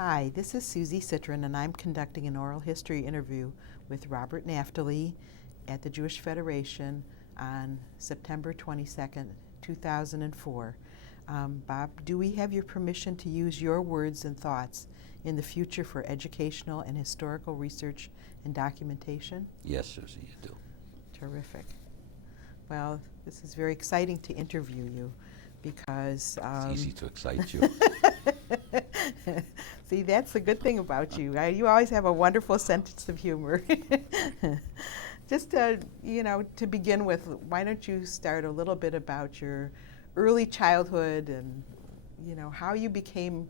Hi, this is Susie Citron, and I'm conducting an oral history interview with Robert Naftaly at the Jewish Federation on September 22nd, 2004. Bob, do we have your permission to use your words and thoughts in the future for educational and historical research and documentation? Yes, Susie, you do. Terrific. Well, this is very exciting to interview you because... It's easy to excite you. See, that's the good thing about you. You always have a wonderful sense of humor. Just to begin with, why don't you start a little bit about your early childhood and, how you became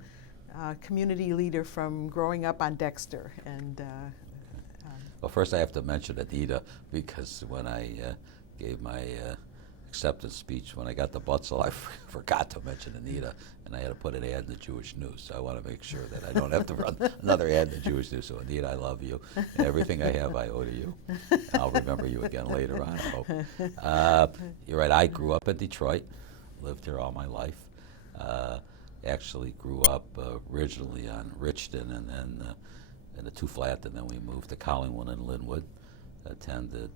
a community leader from growing up on Dexter. And Well, first I have to mention Anita, because when I gave my acceptance speech, when I got the Butzel, I forgot to mention Anita, and I had to put an ad in the Jewish News. So I want to make sure that I don't have to run another ad in the Jewish News. So Anita, I love you, and everything I have I owe to you. And I'll remember you again later on, I hope. You're right, I grew up in Detroit, lived here all my life. Actually grew up originally on Richton, and then in a two-flat, and then we moved to Collingwood and Linwood. Attended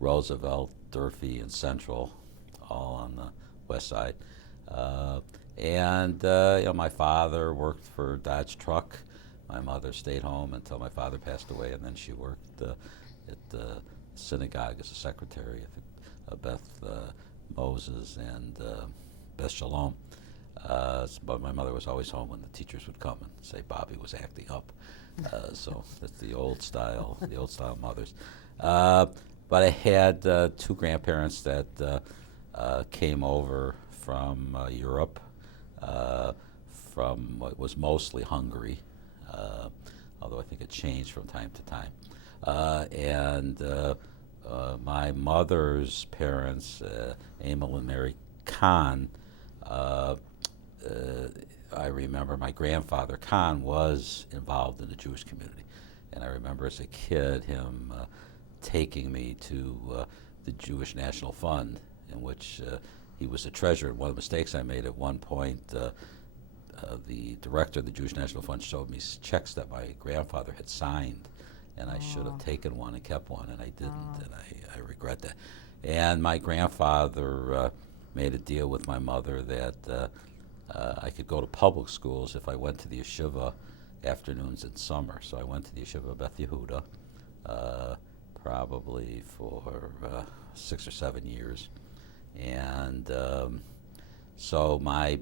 Roosevelt, Durfee, and Central, all on the west side. My father worked for Dodge Truck. My mother stayed home until my father passed away, and then she worked at the synagogue as a secretary. I think Beth Moses and Beth Shalom. But my mother was always home when the teachers would come and say Bobby was acting up. So that's the old style mothers. But I had two grandparents that came over from Europe, from what was mostly Hungary, although I think it changed from time to time. My mother's parents, Emil and Mary Kahn, I remember my grandfather Kahn was involved in the Jewish community, and I remember as a kid him taking me to the Jewish National Fund, in which he was the treasurer. And one of the mistakes I made at one point, the director of the Jewish National Fund showed me checks that my grandfather had signed, and I should have taken one and kept one, and I didn't, and I regret that. And my grandfather made a deal with my mother that I could go to public schools if I went to the Yeshiva afternoons in summer. So I went to the Yeshiva Beth Yehuda probably for 6 or 7 years. And so my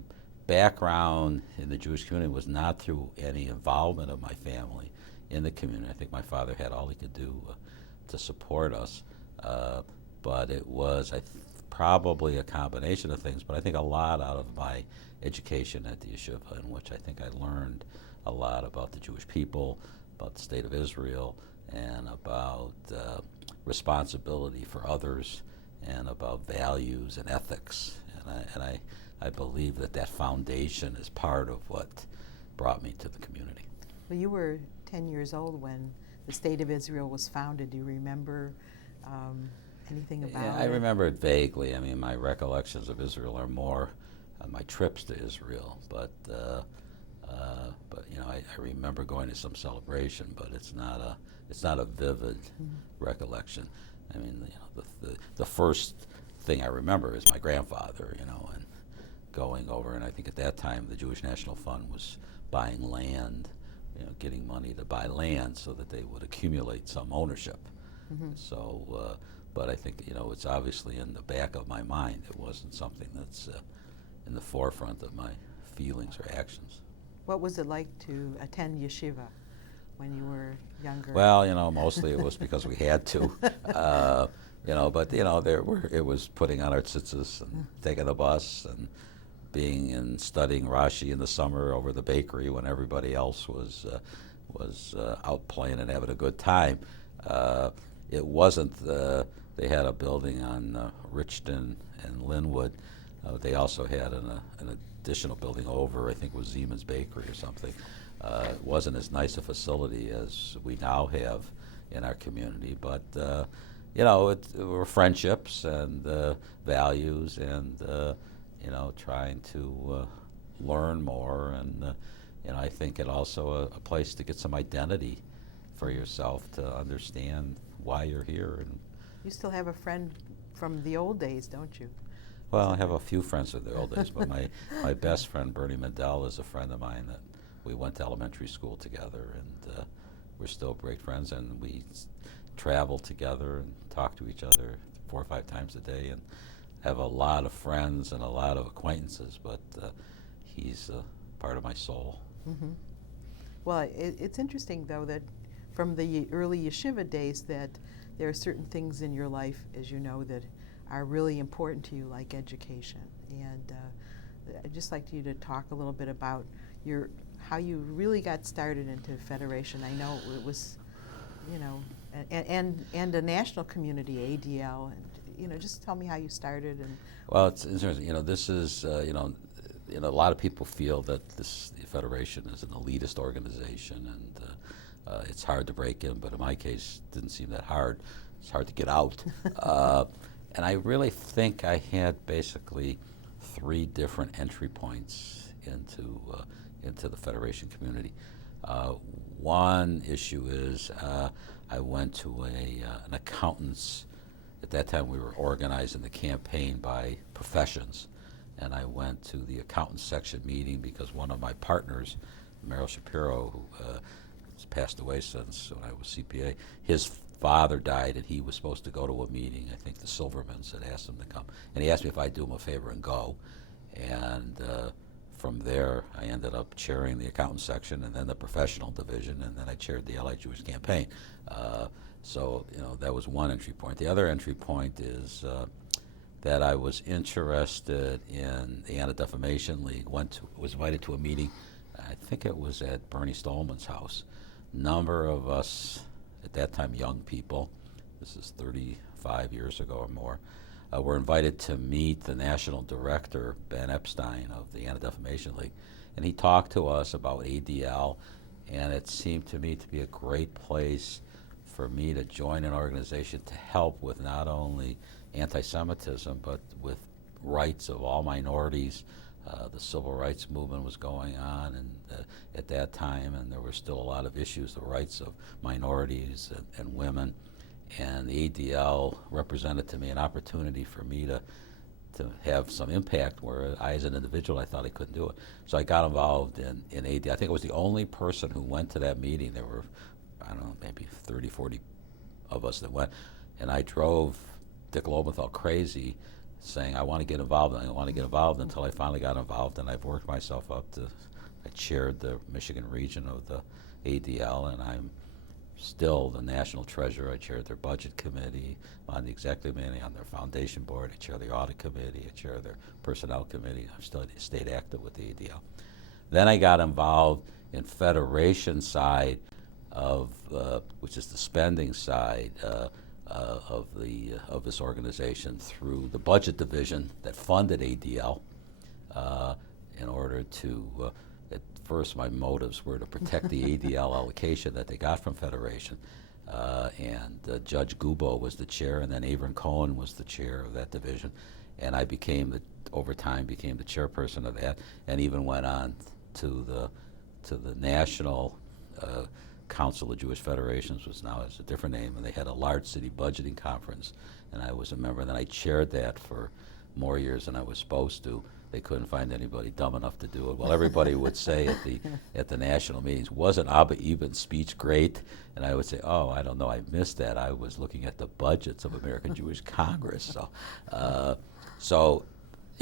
background in the Jewish community was not through any involvement of my family in the community. I think my father had all he could do to support us. But it was probably a combination of things, but I think a lot out of my education at the Yeshiva, in which I think I learned a lot about the Jewish people, about the state of Israel, and about responsibility for others, and about values and ethics. And I believe that foundation is part of what brought me to the community. Well, you were 10 years old when the state of Israel was founded. Do you remember anything about it? I remember it vaguely. I mean, my recollections of Israel are more my trips to Israel, but I remember going to some celebration, but it's not a vivid recollection. I mean, the first thing I remember is my grandfather, and going over, and I think at that time the Jewish National Fund was buying land, getting money to buy land so that they would accumulate some ownership. So, but I think, it's obviously in the back of my mind. It wasn't something that's in the forefront of my feelings or actions. What was it like to attend yeshiva when you were younger? Well, mostly it was because we had to. But it was putting on our tzitzis and taking a bus and being and studying Rashi in the summer over the bakery when everybody else was out playing and having a good time. It wasn't. They had a building on Richton and Linwood. They also had an additional building over, I think it was Siemens Bakery or something. It wasn't as nice a facility as we now have in our community, but it were friendships and values and trying to learn more and I think it also a place to get some identity for yourself, to understand why you're here. And You still have a friend from the old days, don't you? well, I have a few friends from the old days, but my best friend, Bernie Mandel, is a friend of mine that we went to elementary school together, and we're still great friends, and we travel together and talk to each other 4 or 5 times a day, and have a lot of friends and a lot of acquaintances, but he's part of my soul. Mm-hmm. Well, it's interesting, though, that from the early yeshiva days that there are certain things in your life, as you know, that are really important to you, like education. And I'd just like you to talk a little bit about how you really got started into Federation. I know it was, and a national community, ADL, and just tell me how you started. And well, it's interesting. This is a lot of people feel that the Federation is an elitist organization, and it's hard to break in. But in my case, it didn't seem that hard. It's hard to get out. And I really think I had basically 3 different entry points into the Federation community. One issue is I went to an accountant's. At that time, we were organizing the campaign by professions, and I went to the accountants section meeting because one of my partners, Meryl Shapiro, who has passed away since when I was CPA, his father died, and he was supposed to go to a meeting. I think the Silvermans had asked him to come, and he asked me if I'd do him a favor and go. And from there, I ended up chairing the accountant section, and then the professional division, and then I chaired the LA Jewish campaign. So that was one entry point. The other entry point is that I was interested in the Anti-Defamation League. Was invited to a meeting. I think it was at Bernie Stolman's house. Number of us at that time, young people. This is 35 years ago or more. Were invited to meet the national director, Ben Epstein, of the Anti-Defamation League, and he talked to us about ADL, and it seemed to me to be a great place for me to join an organization to help with not only anti-Semitism, but with rights of all minorities. The civil rights movement was going on at that time, and there were still a lot of issues, the rights of minorities and women. And the ADL represented to me an opportunity for me to have some impact where I, as an individual, I thought I couldn't do it. So I got involved in ADL. I think I was the only person who went to that meeting. There were, I don't know, maybe 30, 40 of us that went. And I drove Dick Lobenthal crazy, saying, I want to get involved, and I want to get involved, until I finally got involved, and I've worked myself up to, I chaired the Michigan region of the ADL, and I'm still the national treasurer. I chaired their budget committee, I'm on the executive committee, on their foundation board, I chair the audit committee, I chair their personnel committee. I'm still stayed active with the ADL. Then I got involved in Federation side of, which is the spending side of this organization, through the budget division that funded ADL in order to, at first my motives were to protect the ADL allocation that they got from Federation. And Judge Gubo was the chair, and then Avron Cohen was the chair of that division. And I over time became the chairperson of that, and even went on to the National Council of Jewish Federations, which now has a different name, and they had a large city budgeting conference, and I was a member, and then I chaired that for more years than I was supposed to. They couldn't find anybody dumb enough to do it. Well, everybody would say at the national meetings, wasn't Abba Eben's speech great? And I would say, oh, I don't know, I missed that. I was looking at the budgets of American Jewish Congress. So,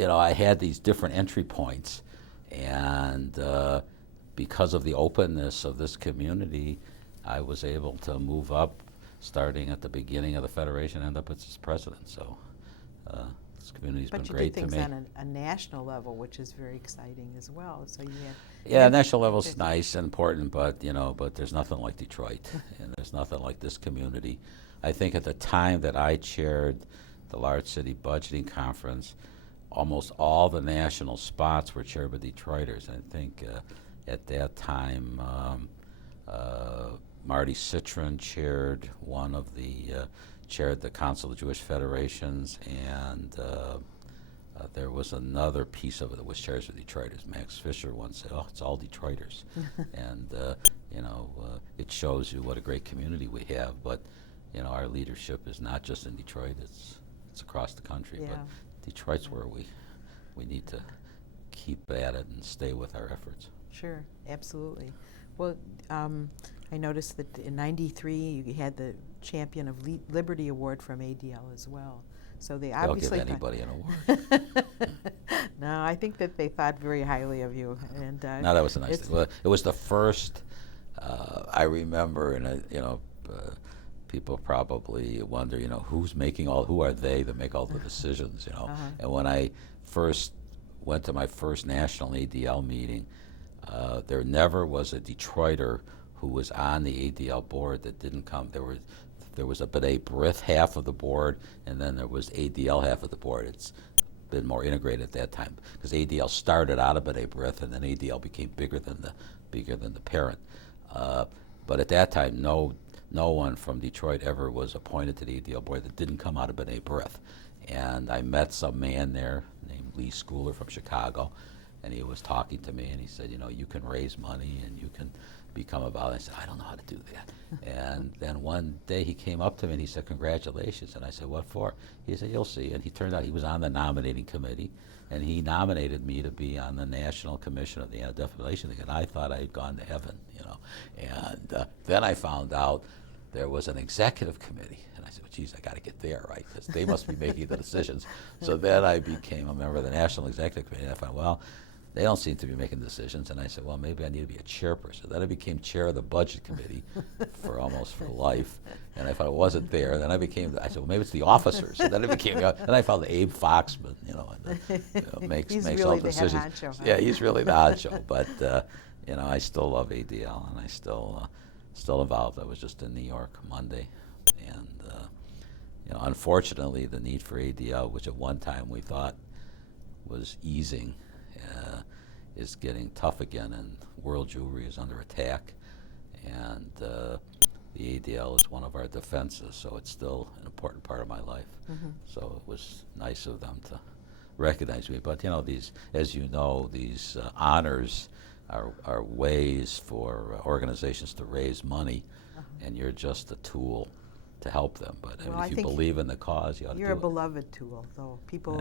I had these different entry points, and because of the openness of this community, I was able to move up, starting at the beginning of the Federation, end up as its president. So this community's been great to me. But you did things on a national level, which is very exciting as well. So you had national level's nice and important, but but there's nothing like Detroit, and there's nothing like this community. I think at the time that I chaired the large city budgeting conference, almost all the national spots were chaired by Detroiters. I think at that time, Marty Citron chaired chaired the Council of Jewish Federations, and there was another piece of it that was shared with Detroiters. Max Fisher once said, "Oh, it's all Detroiters," and it shows you what a great community we have. But our leadership is not just in Detroit; it's across the country. Yeah. But Detroit's where we need to keep at it and stay with our efforts. Sure, absolutely. Well, I noticed that in '93 you had the Champion of Liberty Award from ADL as well. So they They'll obviously give anybody an award. No, I think that they thought very highly of you. And No, that was a nice thing. Well, it was the first. I remember, and people probably wonder, who's making who are they that make all the decisions, And when I first went to my first national ADL meeting, there never was a Detroiter who was on the ADL board that didn't come. There was a B'nai B'rith half of the board, and then there was ADL half of the board. It's been more integrated at that time because ADL started out of B'nai B'rith, and then ADL became bigger than the parent. But at that time, no one from Detroit ever was appointed to the ADL board that didn't come out of B'nai B'rith. And I met some man there named Lee Schooler from Chicago, and he was talking to me, and he said, you can raise money and you can become a volunteer. I said, I don't know how to do that. And then one day he came up to me and he said, congratulations. And I said, what for? He said, you'll see. And he turned out he was on the nominating committee, and he nominated me to be on the National Commission of the Anti-Defamation League, and I thought I had gone to heaven, And then I found out there was an executive committee, and I said, well, geez, I got to get there, right, because they must be making the decisions. So then I became a member of the National Executive Committee, and I found, well, they don't seem to be making decisions, and I said, well, maybe I need to be a chairperson. Then I became chair of the Budget Committee for life, and if I wasn't there, then I said, well, maybe it's the officers. And then I became, and I found Abe Foxman, makes really all the decisions. Head honcho, huh? Yeah, he's really the honcho, but I still love ADL, and I still involved. I was just in New York Monday, and unfortunately, the need for ADL, which at one time we thought was easing, is getting tough again, and world jewelry is under attack, and the ADL is one of our defenses, so it's still an important part of my life. Mm-hmm. So it was nice of them to recognize me. But these, as you know, these honors are ways for organizations to raise money, and you're just a tool to help them. But if you believe in the cause, you ought to do it. You're a beloved tool, though. People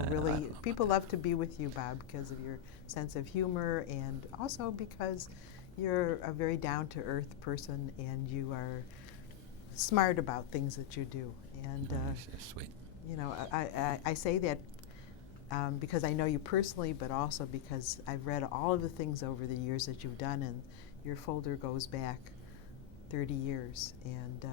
love to be with you, Bob, because of your sense of humor, and also because you're a very down-to-earth person, and you are smart about things that you do. And sweet. I say that because I know you personally, but also because I've read all of the things over the years that you've done, and your folder goes back 30 years, and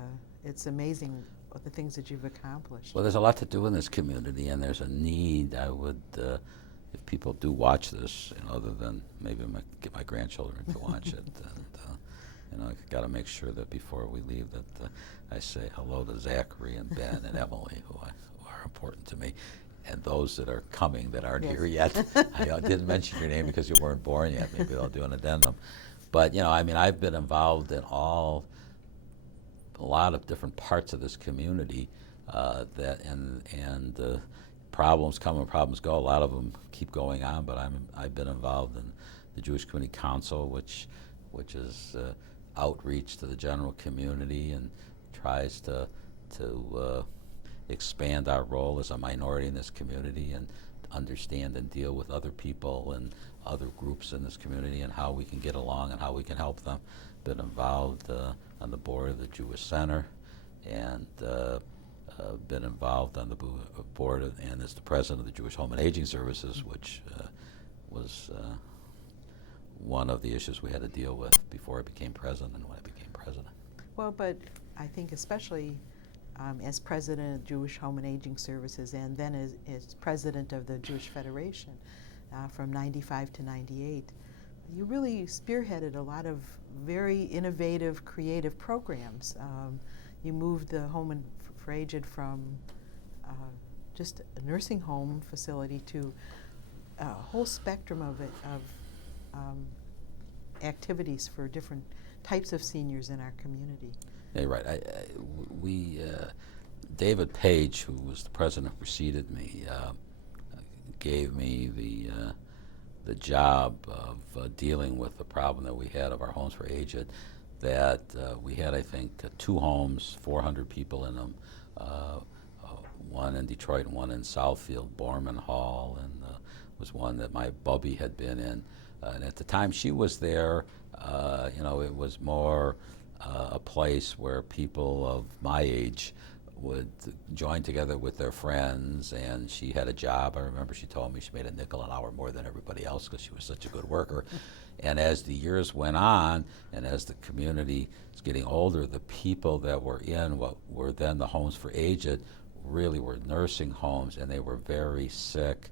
it's amazing what the things that you've accomplished. Well, there's a lot to do in this community, and there's a need. I would, if people do watch this, other than maybe get my grandchildren to watch it, and I've got to make sure that before we leave that I say hello to Zachary and Ben and Emily, who are important to me, and those that are coming that aren't here yet. I didn't mention your name because you weren't born yet. Maybe I'll do an addendum. But I've been involved in a lot of different parts of this community and problems come and problems go. A lot of them keep going on, but I've been involved in the Jewish Community Council, which is outreach to the general community and tries to expand our role as a minority in this community and understand and deal with other people and other groups in this community and how we can get along and how we can help them. Been involved on the board of the Jewish Center, and been involved on the board and as the president of the Jewish Home and Aging Services, which was one of the issues we had to deal with before I became president and when I became president. Well, but I think especially as president of Jewish Home and Aging Services, and then as president of the Jewish Federation from 95 to 98, you really spearheaded a lot of very innovative, creative programs. You moved the Home for Aged from just a nursing home facility to a whole spectrum of activities for different types of seniors in our community. Yeah, you're right. David Page, who was the president who preceded me, gave me the job of dealing with the problem that we had of our homes for aged, that we had, I think, 2 homes, 400 people in them, one in Detroit and one in Southfield, Borman Hall, and was one that my Bubby had been in. And at the time she was there, it was more a place where people of my age would join together with their friends, and she had a job. I remember she told me she made a nickel an hour more than everybody else because she was such a good worker. And as the years went on, and as the community was getting older, the people that were in what were then the homes for aged really were nursing homes, and they were very sick,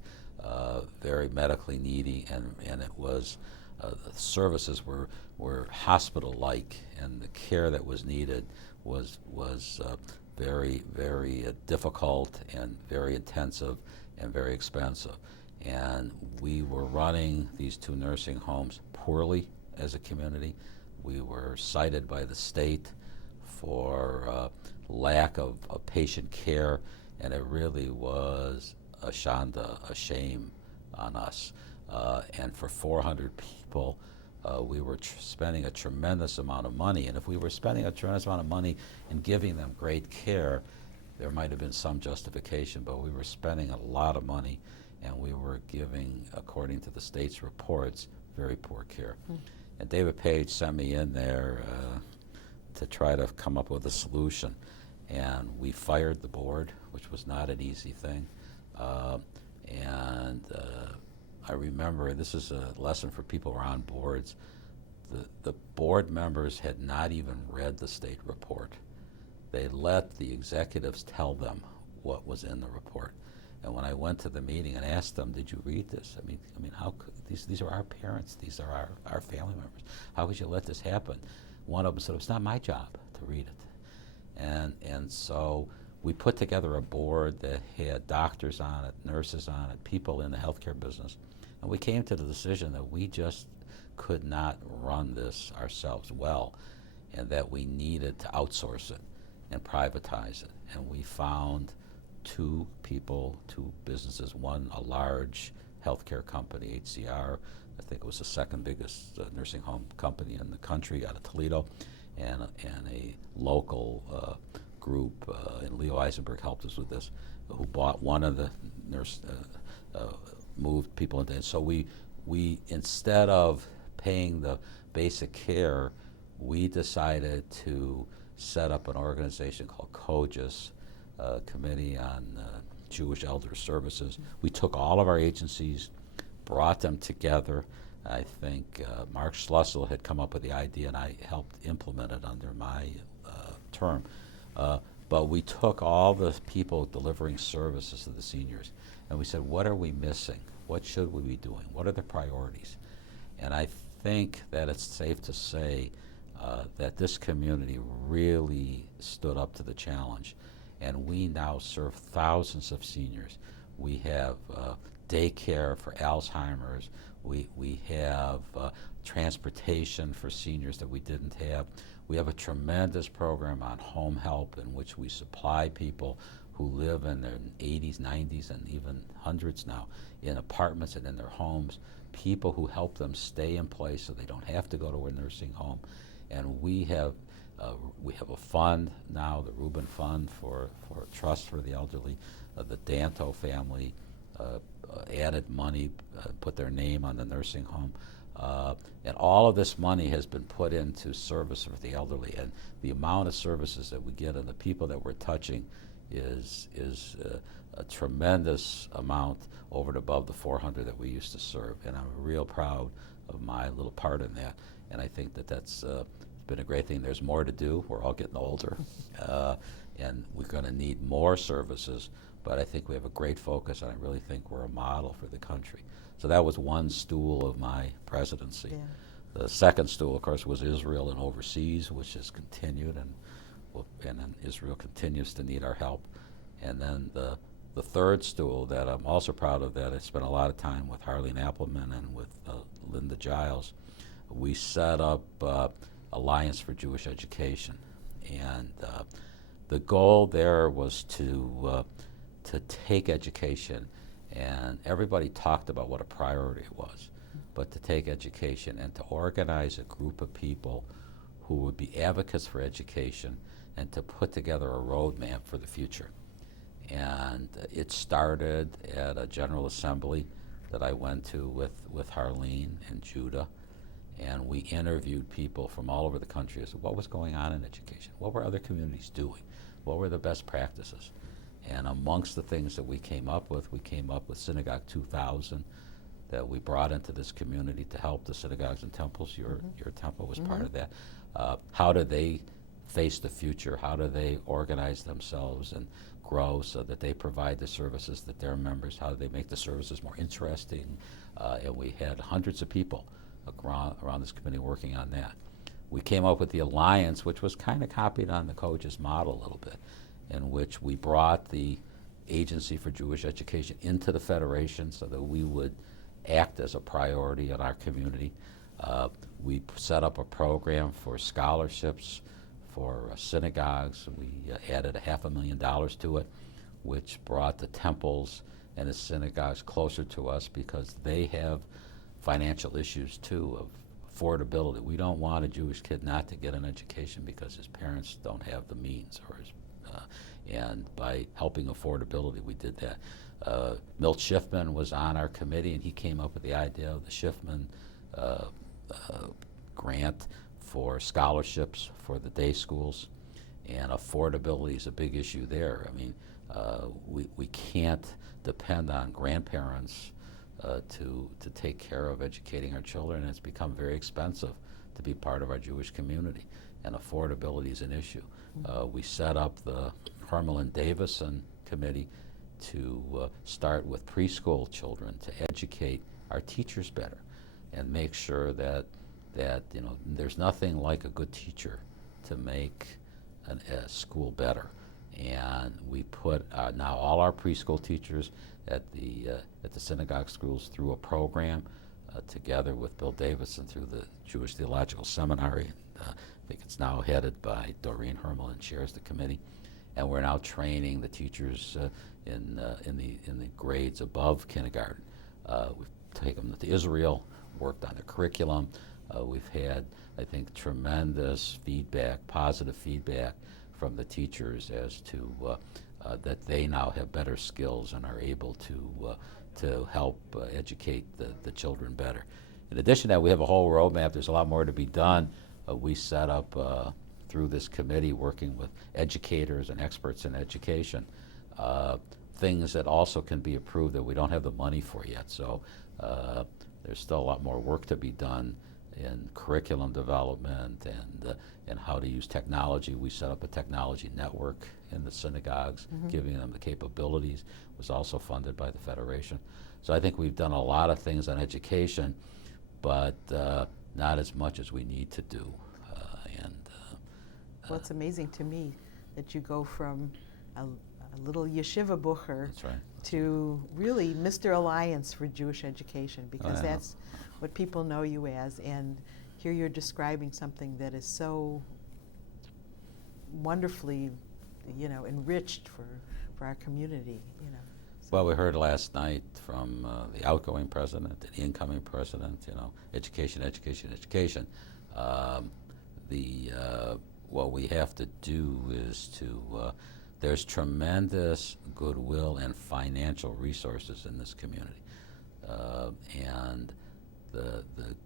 very medically needy, and it was the services were hospital-like, and the care that was needed was very, very difficult and very intensive and very expensive. And we were running these 2 nursing homes poorly as a community. We were cited by the state for lack of patient care, and it really was a shame on us. And for 400 people, we were spending a tremendous amount of money. And if we were spending a tremendous amount of money and giving them great care, there might have been some justification, but we were spending a lot of money, and we were giving, according to the state's reports, very poor care. And David Page sent me in there to try to come up with a solution. And we fired the board, which was not an easy thing. I remember, this is a lesson for people who are on boards, the board members had not even read the state report. They let the executives tell them what was in the report. And when I went to the meeting and asked them, did you read this? I mean, how could, these are our parents, these are our family members. How could you let this happen? One of them said, it's not my job to read it. And so we put together a board that had doctors on it, nurses on it, people in the healthcare business. And we came to the decision that we just could not run this ourselves well, and that we needed to outsource it and privatize it. And we found 2 businesses, one a large healthcare company, HCR, I think it was the 2nd biggest nursing home company in the country out of Toledo, and a local group, and Leo Eisenberg helped us with this, who bought one of the moved people into it. So we instead of paying the basic care, we decided to set up an organization called COJES, Committee on Jewish Elder Services. We took all of our agencies, brought them together. I think Mark Schlussel had come up with the idea, and I helped implement it under my term. But we took all the people delivering services to the seniors, and we said, what are we missing? What should we be doing? What are the priorities? And I think that it's safe to say that this community really stood up to the challenge, and we now serve thousands of seniors. We have daycare for Alzheimer's. We have transportation for seniors that we didn't have. We have a tremendous program on home help in which we supply people who live in their 80s, 90s, and even hundreds now in apartments and in their homes, people who help them stay in place so they don't have to go to a nursing home. And we have a fund now, the Rubin Fund for Trust for the Elderly. The Danto family added money, put their name on the nursing home. And all of this money has been put into service for the elderly. And the amount of services that we get and the people that we're touching is a tremendous amount over and above the 400 that we used to serve. And I'm real proud of my little part in that. And I think that that's been a great thing. There's more to do. We're all getting older. And we're going to need more services. But I think we have a great focus, and I really think we're a model for the country. So that was one stool of my presidency. Yeah. The second stool, of course, was Israel and overseas, which has continued, and Israel continues to need our help. And then the third stool that I'm also proud of, that I spent a lot of time with Harleen Appleman and with Linda Giles, we set up Alliance for Jewish Education. And the goal there was to take education And everybody talked about what a priority it was, but to take education and to organize a group of people who would be advocates for education and to put together a roadmap for the future. And it started at a General Assembly that I went to with Harleen and Judah, and we interviewed people from all over the country as to what was going on in education, what were other communities doing, what were the best practices. And amongst the things that we came up with Synagogue 2000 that we brought into this community to help the synagogues and temples. Your temple was part of that. How do they face the future? How do they organize themselves and grow so that they provide the services that their members, how do they make the services more interesting? And we had hundreds of people around this committee working on that. We came up with the Alliance, which was kind of copied on the COJES model a little bit, in which we brought the Agency for Jewish Education into the Federation so that we would act as a priority in our community. We set up a program for scholarships for synagogues. We added $500,000 to it, which brought the temples and the synagogues closer to us because they have financial issues too of affordability. We don't want a Jewish kid not to get an education because his parents don't have the means, or and by helping affordability, we did that. Milt Schiffman was on our committee, and he came up with the idea of the Schiffman grant for scholarships for the day schools, and affordability is a big issue there. I mean, we can't depend on grandparents to take care of educating our children, and it's become very expensive to be part of our Jewish community, and affordability is an issue. We set up the Hermelin Davison Committee to start with preschool children to educate our teachers better and make sure that there's nothing like a good teacher to make a school better. And we put now all our preschool teachers at the synagogue schools through a program together with Bill Davison through the Jewish Theological Seminary. I think it's now headed by Doreen Hermelin, chairs the committee, and we're now training the teachers in the grades above kindergarten. We've taken them to Israel, worked on their curriculum. We've had, I think, tremendous feedback, positive feedback from the teachers as to that they now have better skills and are able to help educate the children better. In addition to that, we have a whole roadmap. There's a lot more to be done. We set up through this committee, working with educators and experts in education, things that also can be approved that we don't have the money for yet. So there's still a lot more work to be done in curriculum development and how to use technology. We set up a technology network in the synagogues, giving them the capabilities. It was also funded by the Federation. So I think we've done a lot of things on education, but not as much as we need to do. Well, it's amazing to me that you go from a little yeshiva bucher to really Mr. Alliance for Jewish Education, because that's what people know you as. And here you're describing something that is so wonderfully, enriched for our community. So. Well, we heard last night from the outgoing president and the incoming president. Education, education, education. What we have to do is there's tremendous goodwill and financial resources in this community. And the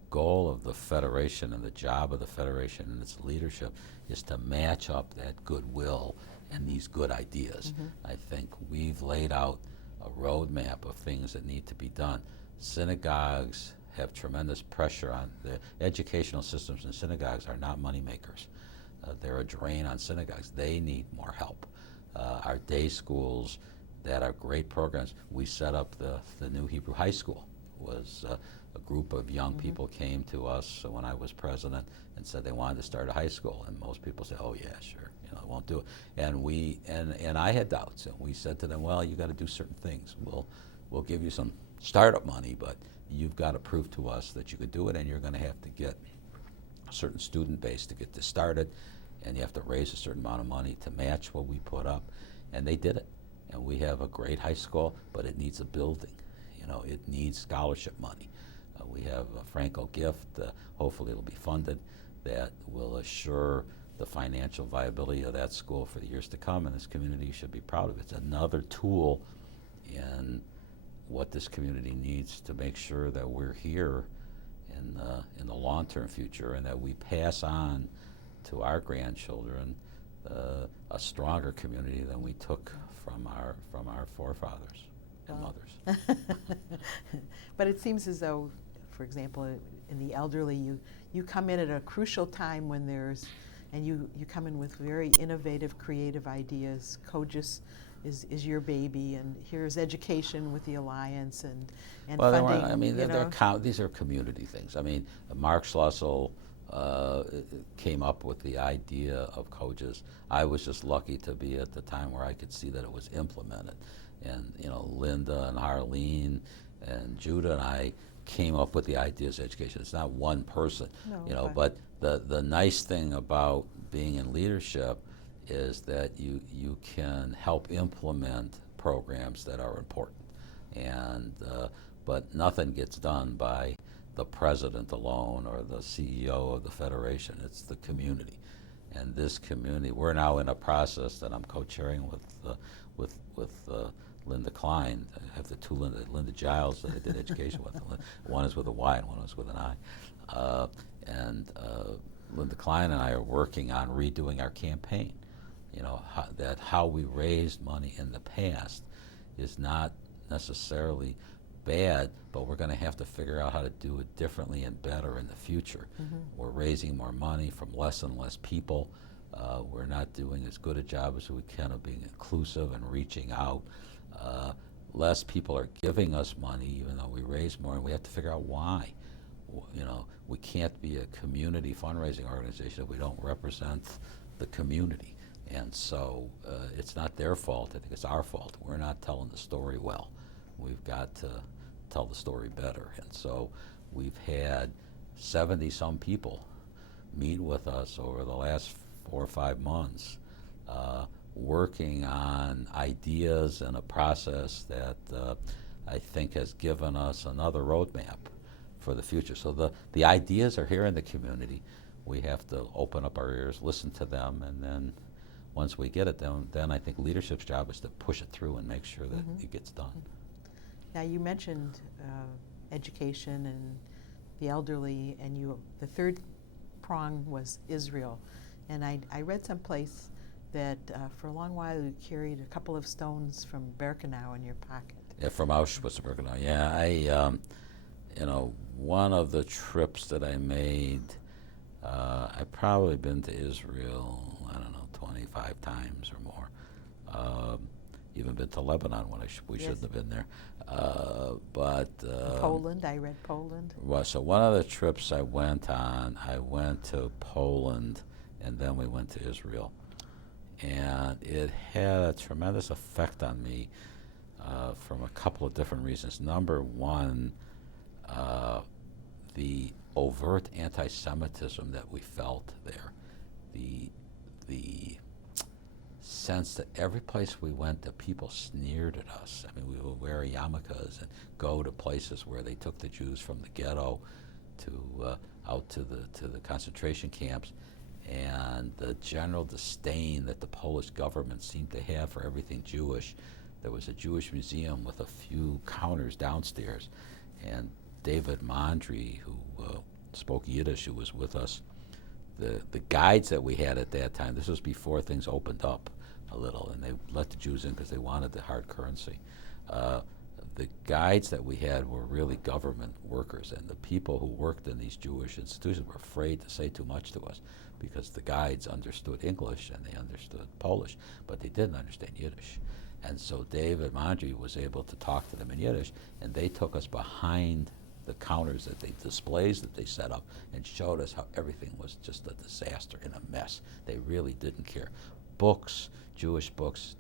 goal of the Federation and the job of the Federation and its leadership is to match up that goodwill and these good ideas. I think we've laid out a roadmap of things that need to be done. Synagogues have tremendous pressure on the educational systems, and synagogues are not money makers. They're a drain on synagogues. They need more help. Our day schools that are great programs. We set up the new Hebrew high school. Was a group of young people came to us when I was president and said they wanted to start a high school, and most people said, "Oh yeah, sure, I won't do it." And I had doubts, and we said to them, "Well, you got to do certain things. We'll give you some startup money, but you've got to prove to us that you could do it, and you're going to have to get a certain student base to get this started, and you have to raise a certain amount of money to match what we put up." And they did it. And we have a great high school, but it needs a building. it needs scholarship money. We have a Franco gift, hopefully it'll be funded, that will assure the financial viability of that school for the years to come, and this community should be proud of it. It's another tool in what this community needs to make sure that we're here in the long-term future, and that we pass on to our grandchildren a stronger community than we took from our forefathers and mothers. But it seems as though, for example, in the elderly, you come in at a crucial time when and you come in with very innovative, creative ideas. COJES is your baby, and here's education with the Alliance and well, funding. These are community things. I mean, Mark Schlussel came up with the idea of COJES. I was just lucky to be at the time where I could see that it was implemented. And Linda and Harleen and Judah and I came up with the ideas of education. It's not one person, but the nice thing about being in leadership is that you can help implement programs that are important. And but nothing gets done by the president alone or the CEO of the federation. It's the community. And this community, we're now in a process that I'm co-chairing with Linda Klein. I have the two Linda Giles that I did education with. One is with a Y and one is with an I. Linda Klein and I are working on redoing our campaign. How we raised money in the past is not necessarily bad, but we're going to have to figure out how to do it differently and better in the future. Mm-hmm. We're raising more money from less and less people. We're not doing as good a job as we can of being inclusive and reaching out. Less people are giving us money, even though we raise more, and we have to figure out why. We can't be a community fundraising organization if we don't represent the community. And so it's not their fault. I think it's our fault. We're not telling the story well. We've got to tell the story better. And so we've had 70-some people meet with us over the last 4 or 5 months, working on ideas and a process that I think has given us another roadmap for the future. So the ideas are here in the community. We have to open up our ears, listen to them, and then once we get it, then I think leadership's job is to push it through and make sure that it gets done. Now, you mentioned education and the elderly, and the third prong was Israel. And I read someplace that for a long while you carried a couple of stones from Birkenau in your pocket. Yeah, from Auschwitz-Birkenau. Yeah, one of the trips that I made, I've probably been to Israel, 25 times or more. Even been to Lebanon when we shouldn't have been there. Poland, I read Poland. Well, so one of the trips I went on, I went to Poland, and then we went to Israel. And it had a tremendous effect on me from a couple of different reasons. Number one, the overt anti-Semitism that we felt there. The sense that every place we went, the people sneered at us. I mean, we would wear yarmulkes and go to places where they took the Jews from the ghetto to out to the concentration camps, and the general disdain that the Polish government seemed to have for everything Jewish. There was a Jewish museum with a few counters downstairs, and David Mondry, who spoke Yiddish, who was with us, the guides that we had at that time, this was before things opened up a little, and they let the Jews in because they wanted the hard currency. The guides that we had were really government workers, and the people who worked in these Jewish institutions were afraid to say too much to us because the guides understood English and they understood Polish, but they didn't understand Yiddish. And so David Mondry was able to talk to them in Yiddish, and they took us behind the counters displays that they set up, and showed us how everything was just a disaster and a mess. They really didn't care. Books, Jewish books,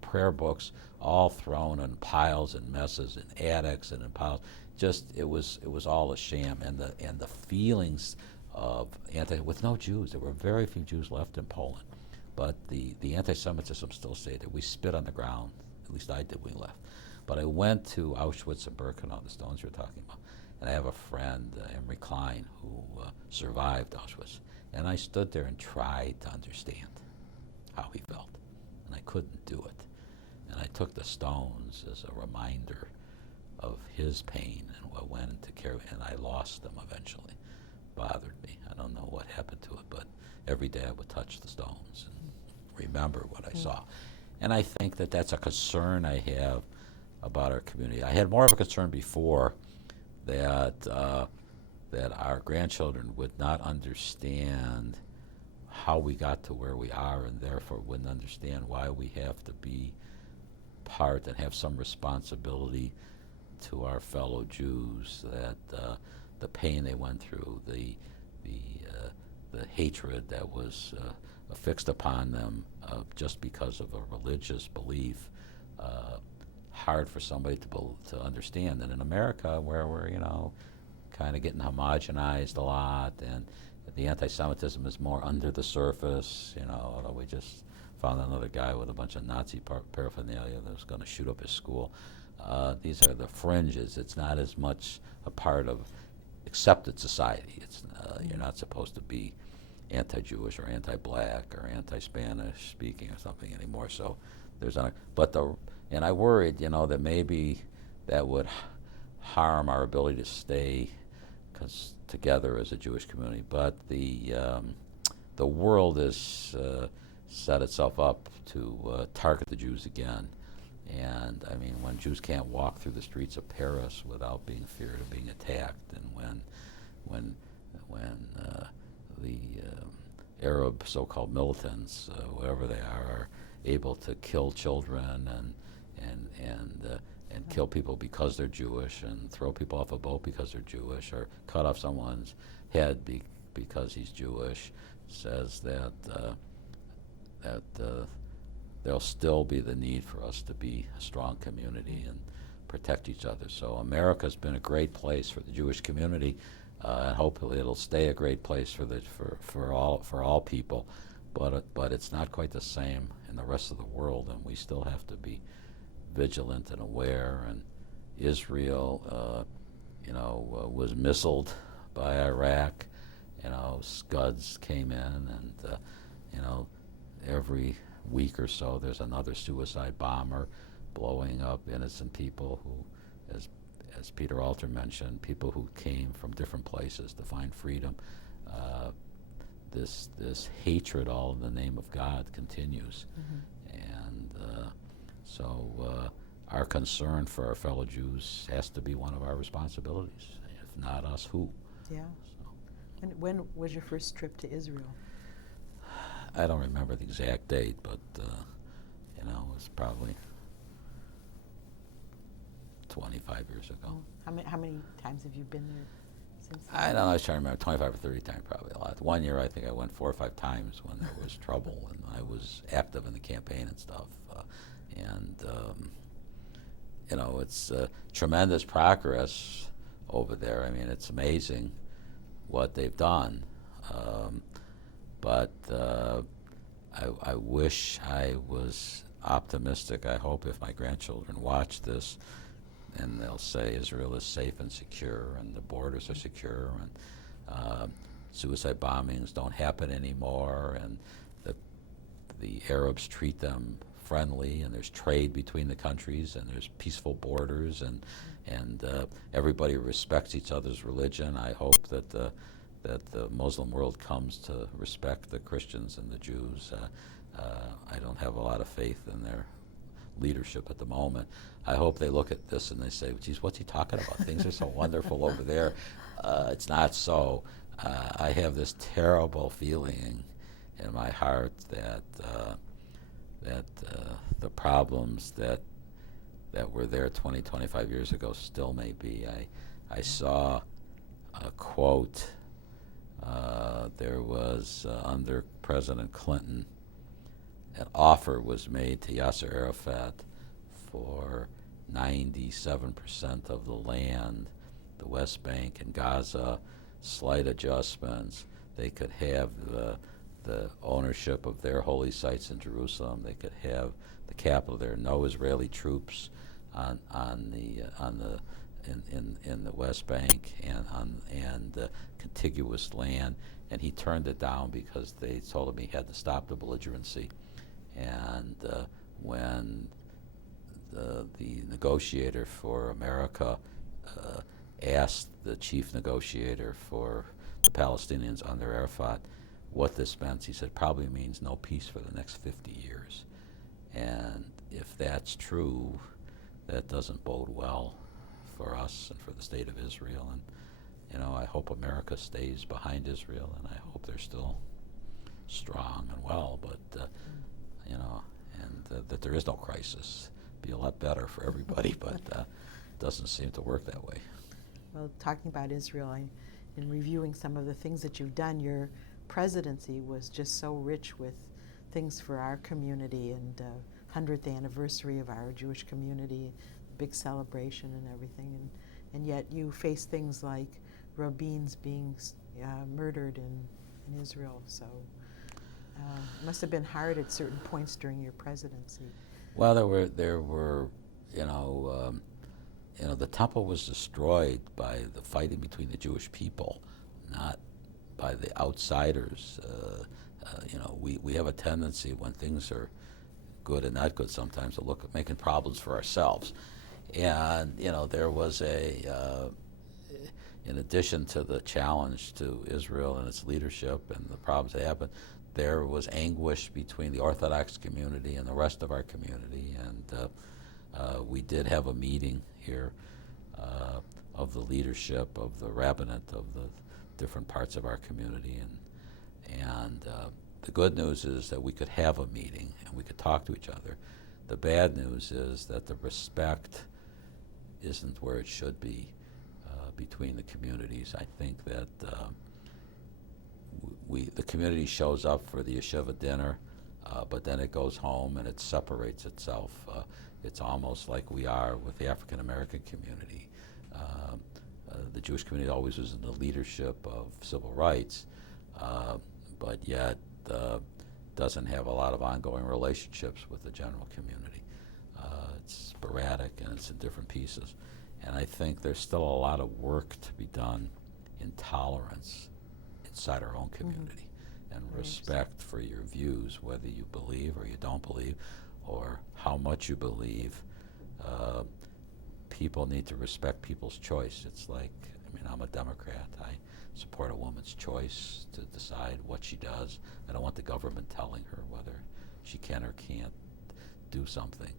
prayer books, all thrown in piles and messes in attics and in piles. Just it was all a sham, and the feelings of with no Jews. There were very few Jews left in Poland, but the anti-Semitism still stayed there. We spit on the ground. At least I did when we left. But I went to Auschwitz and Birkenau, the stones you're talking about, and I have a friend, Emery Klein, who survived Auschwitz. And I stood there and tried to understand how he felt, and I couldn't do it. And I took the stones as a reminder of his pain and what went into care, and I lost them eventually. Bothered me. I don't know what happened to it, but every day I would touch the stones and remember what I saw. And I think that that's a concern I have about our community. I had more of a concern before that that our grandchildren would not understand how we got to where we are, and therefore wouldn't understand why we have to be part and have some responsibility to our fellow Jews, that the pain they went through, the hatred that was affixed upon them just because of a religious belief, hard for somebody to understand. And in America, where we're kind of getting homogenized a lot, and the anti-Semitism is more under the surface. Although we just found another guy with a bunch of Nazi paraphernalia that was going to shoot up his school. These are the fringes. It's not as much a part of accepted society. It's you're not supposed to be anti-Jewish or anti-black or anti-Spanish speaking or something anymore. So there's and I worried, that maybe that would harm our ability to stay together as a Jewish community. But the world has set itself up to target the Jews again. And I mean, when Jews can't walk through the streets of Paris without being feared of being attacked, and when the Arab so-called militants, whoever they are able to kill children and kill people because they're Jewish, and throw people off a boat because they're Jewish, or cut off someone's head because he's Jewish, says that there'll still be the need for us to be a strong community and protect each other. So America's been a great place for the Jewish community, and hopefully it'll stay a great place for all people. But it's not quite the same in the rest of the world, and we still have to be vigilant and aware. And Israel, was missiled by Iraq. Scuds came in, and every week or so there's another suicide bomber blowing up innocent people who, as Peter Alter mentioned, people who came from different places to find freedom. This hatred, all in the name of God, continues. And so our concern for our fellow Jews has to be one of our responsibilities. If not us, who? Yeah. So. And when was your first trip to Israel? I don't remember the exact date, but it was probably 25 years ago. How many times have you been there since then? I don't know. I was trying to remember. 25 or 30 times, probably a lot. One year, I think I went 4 or 5 times when there was trouble, and I was active in the campaign and stuff. It's tremendous progress over there. I mean, it's amazing what they've done. But I wish I was optimistic. I hope if my grandchildren watch this, and they'll say Israel is safe and secure, and the borders are secure, and suicide bombings don't happen anymore, and the Arabs treat them friendly, and there's trade between the countries, and there's peaceful borders, and everybody respects each other's religion. I hope that the Muslim world comes to respect the Christians and the Jews. I don't have a lot of faith in their leadership at the moment. I hope they look at this and they say, geez, what's he talking about? Things are so wonderful over there. It's not so. I have this terrible feeling in my heart that the problems that were there 20, 25 years ago still may be. I saw a quote. There was, under President Clinton, an offer was made to Yasser Arafat for 97% of the land, the West Bank and Gaza, slight adjustments. They could have the ownership of their holy sites in Jerusalem. They could have the capital there, no Israeli troops in the West Bank and contiguous land, and he turned it down because they told him he had to stop the belligerency. And when the negotiator for America asked the chief negotiator for the Palestinians under Arafat what this meant, he said probably means no peace for the next 50 years. And if that's true, that doesn't bode well for us and for the state of Israel. And I hope America stays behind Israel, and I hope they're still strong and well. But that there is no crisis. Be a lot better for everybody, but it doesn't seem to work that way. Well, talking about Israel, in reviewing some of the things that you've done, your presidency was just so rich with things for our community, and 100th anniversary of our Jewish community, big celebration and everything, and yet you face things like rabbins being murdered in Israel. So it must have been hard at certain points during your presidency. Well, there were the temple was destroyed by the fighting between the Jewish people, not by the outsiders. We have a tendency when things are good and not good sometimes to look at making problems for ourselves. And there was in addition to the challenge to Israel and its leadership and the problems that happened, there was anguish between the Orthodox community and the rest of our community. And we did have a meeting here of the leadership of the rabbinate of the different parts of our community, and the good news is that we could have a meeting and we could talk to each other. The bad news is that the respect isn't where it should be between the communities. I think that the community shows up for the Yeshiva dinner, but then it goes home and it separates itself. It's almost like we are with the African American community. The Jewish community always was in the leadership of civil rights, but yet doesn't have a lot of ongoing relationships with the general community. It's sporadic and it's in different pieces. And I think there's still a lot of work to be done in tolerance inside our own community, and respect for your views, whether you believe or you don't believe, or how much you believe. People need to respect people's choice. It's like, I'm a Democrat. I support a woman's choice to decide what she does. I don't want the government telling her whether she can or can't do something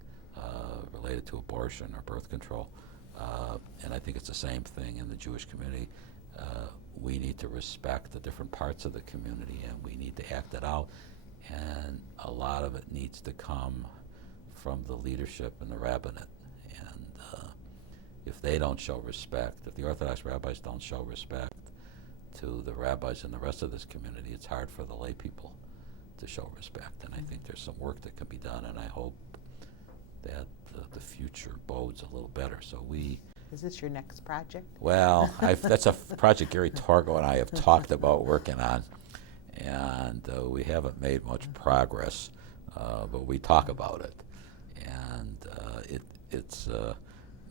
related to abortion or birth control. And I think it's the same thing in the Jewish community. We need to respect the different parts of the community, and we need to act it out. And a lot of it needs to come from the leadership and the rabbinate. And if they don't show respect, if the Orthodox rabbis don't show respect to the rabbis in the rest of this community, it's hard for the lay people to show respect. And I think there's some work that can be done, and I hope that the future bodes a little better. So Is this your next project? Well, that's a project Gary Torgo and I have talked about working on, and we haven't made much progress, but we talk about it. And it's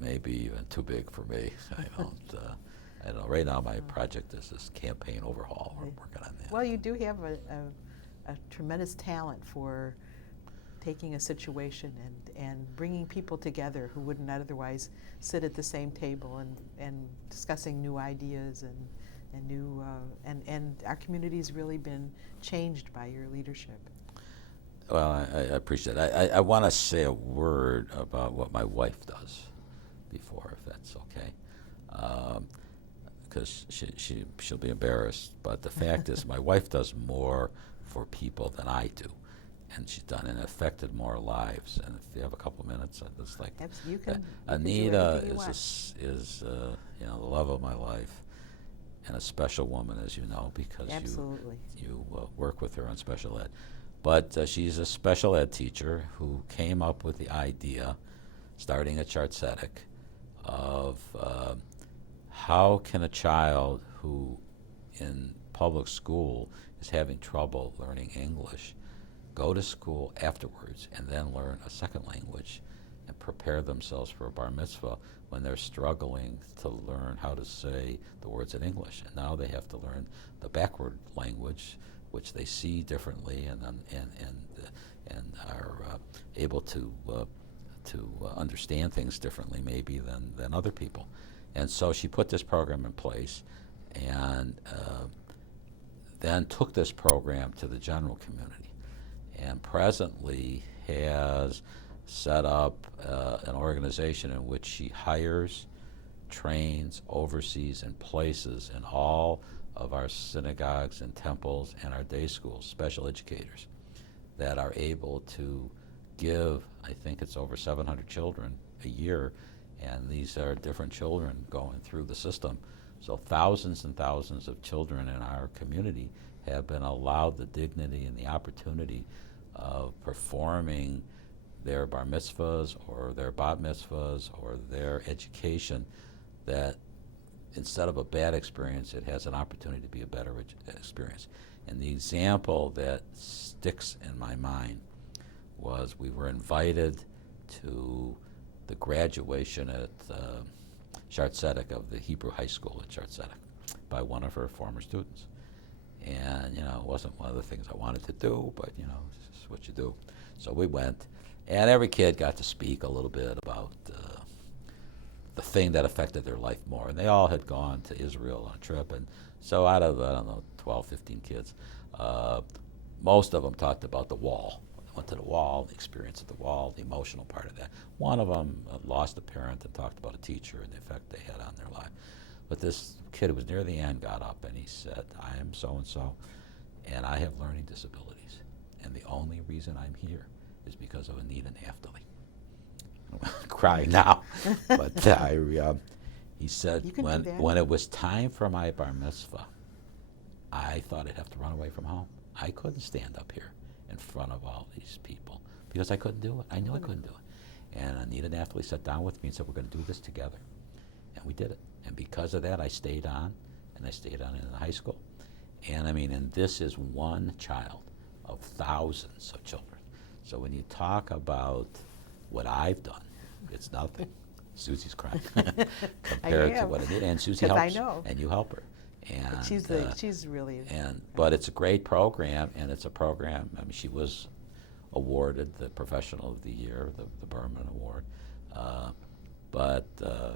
maybe even too big for me. I don't know. Right now my project is this campaign overhaul. We're working on that. Well, you do have a tremendous talent for taking a situation and bringing people together who wouldn't otherwise sit at the same table and discussing new ideas and new and our community's really been changed by your leadership. Well, I appreciate it. I want to say a word about what my wife does before, if that's okay, because she'll be embarrassed. But the fact is, my wife does more for people than I do. And she's done and affected more lives. And if you have a couple minutes, I'd just like you can. Anita is the love of my life, and a special woman, as you know, because you work with her on special ed. But she's a special ed teacher who came up with the idea, starting at Chartzetic, of how can a child who in public school is having trouble learning English go to school afterwards and then learn a second language and prepare themselves for a bar mitzvah when they're struggling to learn how to say the words in English. And now they have to learn the backward language, which they see differently and are able to understand things differently maybe than other people. And so she put this program in place and then took this program to the general community, and presently has set up an organization in which she hires, trains, oversees, and places in all of our synagogues and temples and our day schools special educators that are able to give, I think it's over 700 children a year, and these are different children going through the system. So thousands and thousands of children in our community have been allowed the dignity and the opportunity of performing their bar mitzvahs or their bat mitzvahs or their education, that instead of a bad experience, it has an opportunity to be a better experience. And the example that sticks in my mind was we were invited to the graduation at Shaare Zedek of the Hebrew High School at Shaare Zedek by one of her former students. And, it wasn't one of the things I wanted to do, but, this is what you do. So we went, and every kid got to speak a little bit about the thing that affected their life more. And they all had gone to Israel on a trip. And so out of, 12, 15 kids, most of them talked about the wall. They went to the wall, the experience of the wall, the emotional part of that. One of them lost a parent and talked about a teacher and the effect they had on their life. But this kid who was near the end got up and he said, I am so-and-so, and I have learning disabilities. And the only reason I'm here is because of Anita and Naftaly. I'm crying now. But he said, when it was time for my bar mitzvah, I thought I'd have to run away from home. I couldn't stand up here in front of all these people because I couldn't do it. I knew I couldn't do it. And Anita and Naftaly sat down with me and said, we're going to do this together. And we did it. And because of that, I stayed on, and I stayed on in high school. And and this is one child of thousands of children. So when you talk about what I've done, it's nothing. Susie's crying compared to what it is. And Susie helps. I know. And you help her. And she's really. But it's a great program, and it's a program. She was awarded the Professional of the Year, the Berman Award, but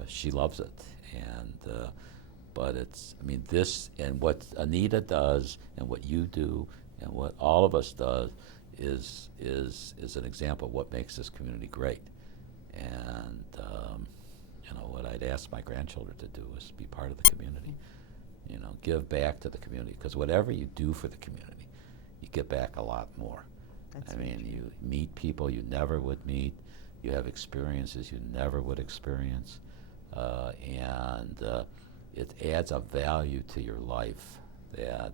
she loves it. And but it's this, and what Anita does, and what you do, and what all of us does is an example of what makes this community great. And what I'd ask my grandchildren to do is be part of the community. Give back to the community, because whatever you do for the community, you get back a lot more. You meet people you never would meet. You have experiences you never would experience. And it adds a value to your life that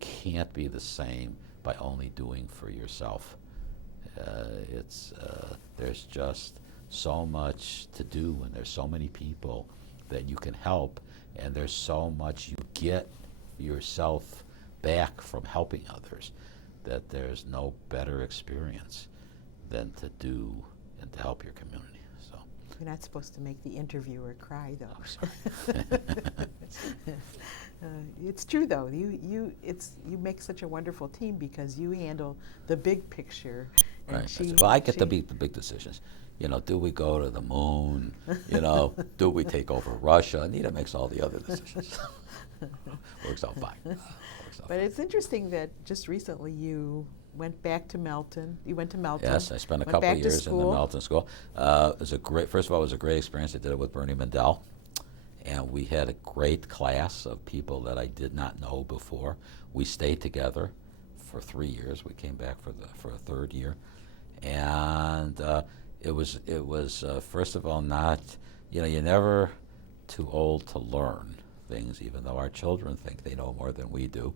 can't be the same by only doing for yourself. There's just so much to do, and there's so many people that you can help, and there's so much you get yourself back from helping others, that there's no better experience than to do and to help your community. So you're not supposed to make the interviewer cry, though. I'm sorry. It's true, though. You make such a wonderful team because you handle the big picture. And right. I get to make the big decisions. Do we go to the moon? Do we take over Russia? Anita makes all the other decisions. Works out fine. But it's interesting that just recently you went back to Melton. You went to Melton. Yes, I spent a couple of years in the Melton school. First of all, it was a great experience. I did it with Bernie Mandel. And we had a great class of people that I did not know before. We stayed together for 3 years. We came back for a third year. And it was first of all not, you're never too old to learn things, even though our children think they know more than we do.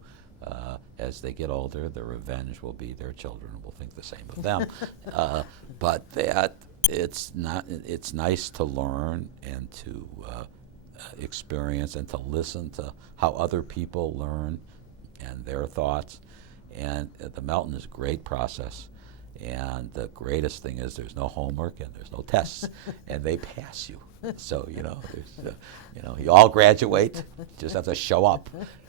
As they get older, their revenge will be their children will think the same of them. But it's nice to learn and to experience and to listen to how other people learn and their thoughts. And the Melton is a great process. And the greatest thing is there's no homework and there's no tests, and they pass you. So you all graduate, just have to show up,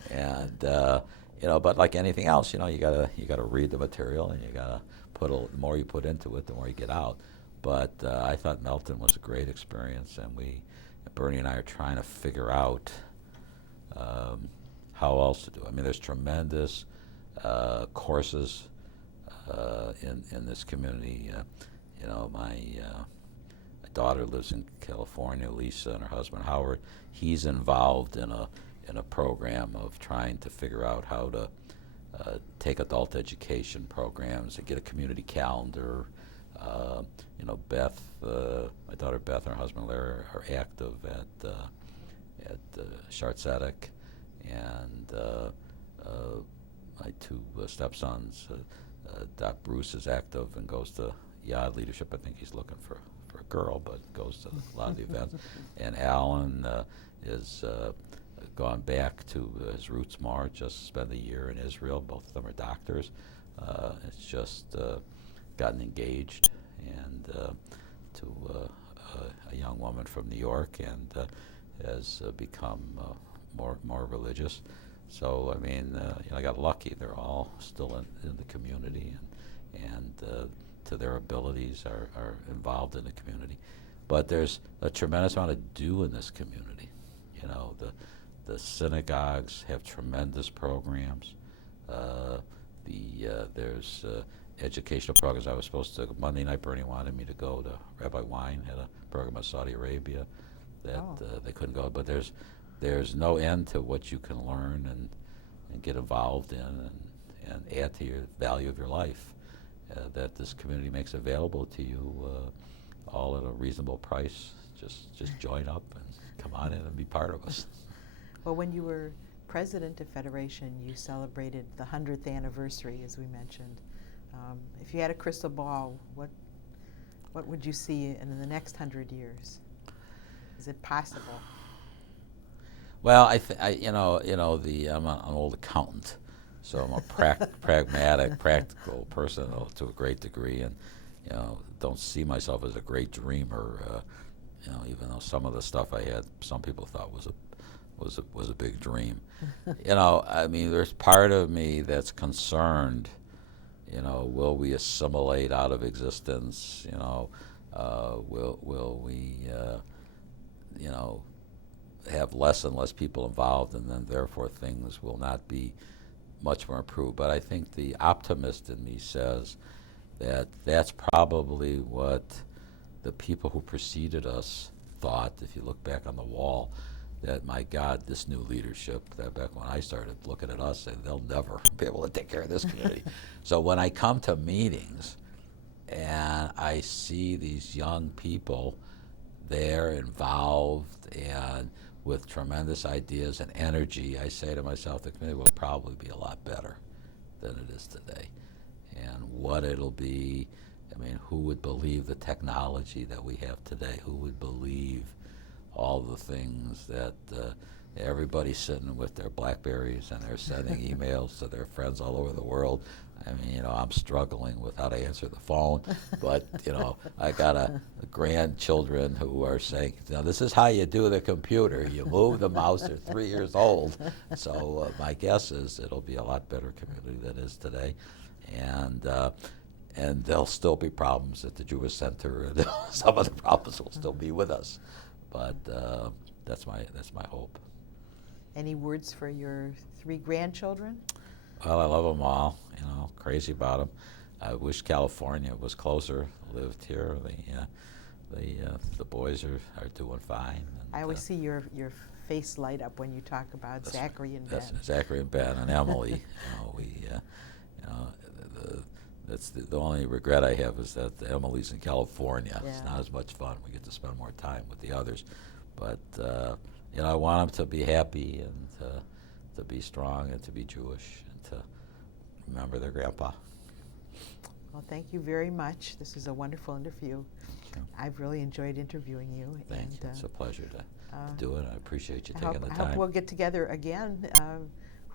and but like anything else, you gotta read the material, and you gotta the more you put into it, the more you get out. But I thought Melton was a great experience, and Bernie and I are trying to figure out how else to do it. I mean, there's tremendous courses in this community. My daughter lives in California, Lisa, and her husband Howard. He's involved in a program of trying to figure out how to take adult education programs and get a community calendar. Beth, my daughter Beth, and her husband Larry are active at Shart Tzedek, and my two stepsons. Doc Bruce is active and goes to Yad Leadership. I think he's looking for a girl, but goes to a lot of the events. And Alan is gone back to his roots more, just spent a year in Israel. Both of them are doctors. It's just gotten engaged and to a young woman from New York, and has become more religious. So I mean, I got lucky. They're all still in the community, and to their abilities are involved in the community. But there's a tremendous amount to do in this community. The synagogues have tremendous programs. There's educational programs. I was supposed to, Monday night Bernie wanted me to go to, Rabbi Wein had a program in Saudi Arabia that they couldn't go, but there's no end to what you can learn and get involved in and add to your value of your life that this community makes available to you, all at a reasonable price. Just join up and come on in and be part of us. Well, when you were president of Federation, you celebrated the 100th anniversary, as we mentioned. If you had a crystal ball, what would you see in the next 100 years? Is it possible? Well, I'm an old accountant, so I'm a pragmatic, practical person to a great degree, and don't see myself as a great dreamer. Even though some of the stuff I had, some people thought was a big dream. I mean, there's part of me that's concerned. Will we assimilate out of existence? Will we have less and less people involved, and then therefore things will not be much more improved. But I think the optimist in me says that that's probably what the people who preceded us thought. If you look back on the wall, that, my God, this new leadership, that back when I started looking at us, and they'll never be able to take care of this community. So when I come to meetings and I see these young people there involved and with tremendous ideas and energy, I say to myself, the community will probably be a lot better than it is today. And what it'll be, I mean, who would believe the technology that we have today? Who would believe all the things that everybody's sitting with their BlackBerries and they're sending emails to their friends all over the world? I mean, I'm struggling with how to answer the phone, but, I got grandchildren who are saying, this is how you do the computer. You move the mouse, they're 3 years old. So my guess is it'll be a lot better community than it is today. And there'll still be problems at the Jewish Center, and some of the problems will still be with us. But that's my hope. Any words for your 3 grandchildren? Well, I love them all. Crazy about them. I wish California was closer. Lived here. The boys are doing fine. And, I always see your face light up when you talk about Zachary and Ben. Zachary and Ben and Emily. That's the only regret I have is that Emily's in California. Yeah. It's not as much fun. We get to spend more time with the others. But I want them to be happy and to be strong and to be Jewish and to remember their grandpa. Well, thank you very much. This is a wonderful interview. I've really enjoyed interviewing you. Thank you. It's a pleasure to do it. I appreciate you taking the time. I hope we'll get together again.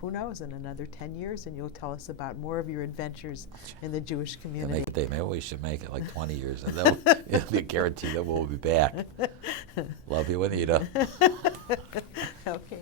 who knows, in another 10 years, and you'll tell us about more of your adventures in the Jewish Yeah, community. make a day. Maybe we should make it like 20 years, and then it'll be a guarantee that we'll be back. Love you, Anita. Okay.